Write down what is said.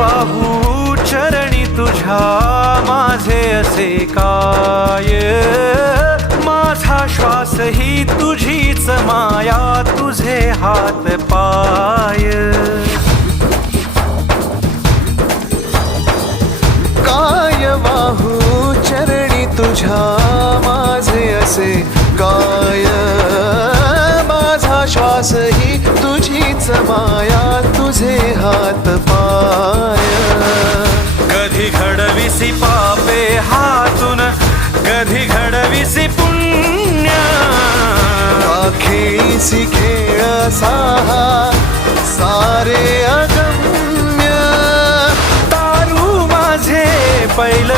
वाहू चरणी तुझ्या माझे असे काय, माझा श्वास ही तुझीच माया, तुझे हात पाय. काय वाहू चरणी तुझ्या माझे असे काय, माझा श्वास ही तुझीच माया, तुझे हात पाय. कधी घडविसी पापे हातून, कधी घडविसी पुण्य, खेळीसी खेळ साहा सारे अगम्य. तारू माझे पैल